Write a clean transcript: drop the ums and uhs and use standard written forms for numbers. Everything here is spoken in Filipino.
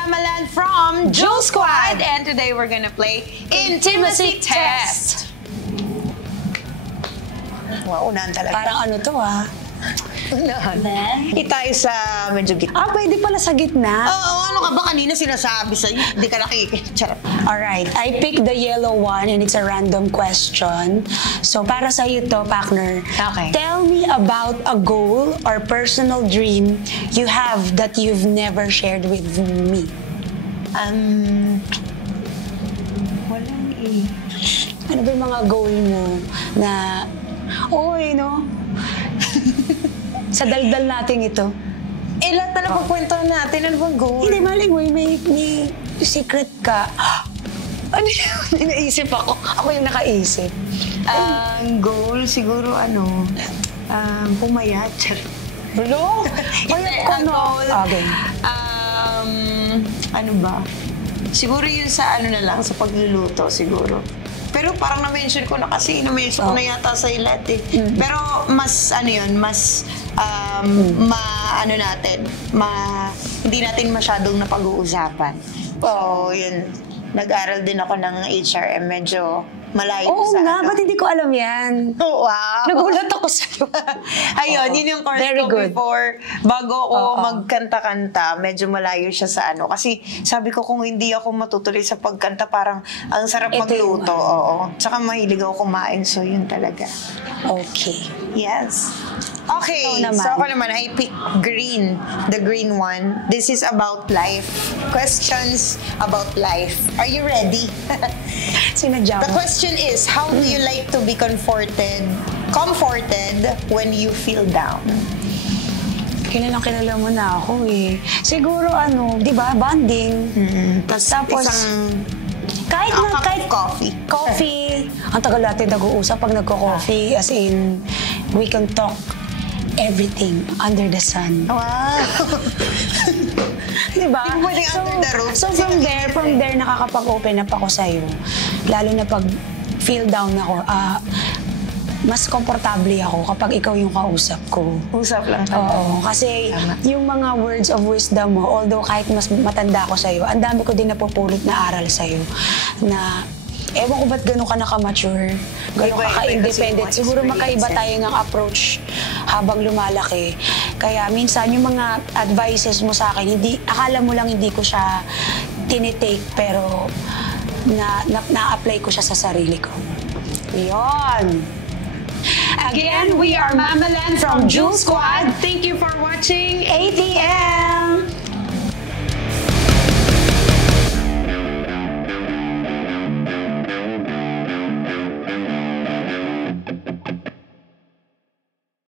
Mamaland from Jewel Squad, and today we're gonna play Intimacy Test. Wow, unahan talaga. Parang ano to Unahan. Tayo sa medyo gitna. pwede pala sa gitna. Oo, ano ka ba kanina sinasabi sa'yo? Hindi ka nakikita. Alright, I picked the yellow one and it's a random question. So para sa iyo to, partner. Okay. Tell me about a goal or personal dream you have that you've never shared with me. Walang eh. Ano ba yung mga goal mo na, no? Sa daldal natin ito. Lahat na napagkwentuhan natin. Ano bang goal? Hindi, maling mo, may secret ka. Ano yun? Naisip ako. Ako yung nakaisip. Goal, siguro pumayat. Hello? Ang goal. Okay. Ano ba? Siguro yun sa sa pagluluto siguro. Pero parang na-mention ko na kasi, na-mention ko na yata sa lahat eh. Pero mas, hindi natin masyadong napag-uusapan. So, yun. Nag-aral din ako ng HRM, medyo malayo Oo sa nga, ba't hindi ko alam yan? Wow! Nagulat ako sa'yo. Ayun, yun yung course Very ko good. before. Bago ako magkanta-kanta, medyo malayo siya sa Kasi sabi ko kung hindi ako matutuloy sa pagkanta, parang ang sarap Ito magluto. Oo. Tsaka mahilig ako kumain, so yun talaga. Okay. Yes. Okay, Ikaw naman. so ako naman, I pick green. The green one. This is about life. Questions about life. Are you ready? Sinadya The mo. question is, how do you like to be comforted when you feel down? Kilala mo na ako eh. Siguro di ba, bonding. Tapos, kahit coffee. Ang tagal natin nag-uusap pag nagko-coffee, as in, we can talk everything under the sun. Wow! Diba? Hindi mo pwedeng under the roof. So from there, nakakapag-open up ako sa'yo. Lalo na pag feel down ako, mas komportable ako kapag ikaw yung kausap ko. Usap lang tayo. Oo, kasi yung mga words of wisdom mo, although kahit mas matanda ako sa'yo, ang dami ko din napupulot na aral sa'yo na ewan ko ba't gano'n ka naka-mature, gano'n ka ka-independent. Siguro makaiba tayo ng approach habang lumalaki. Kaya minsan yung mga advices mo sa akin, akala mo lang hindi ko siya tinitake, pero na-apply ko siya sa sarili ko. Yun! Again, we are Mamaland from Jewel Squad. Thank you for watching.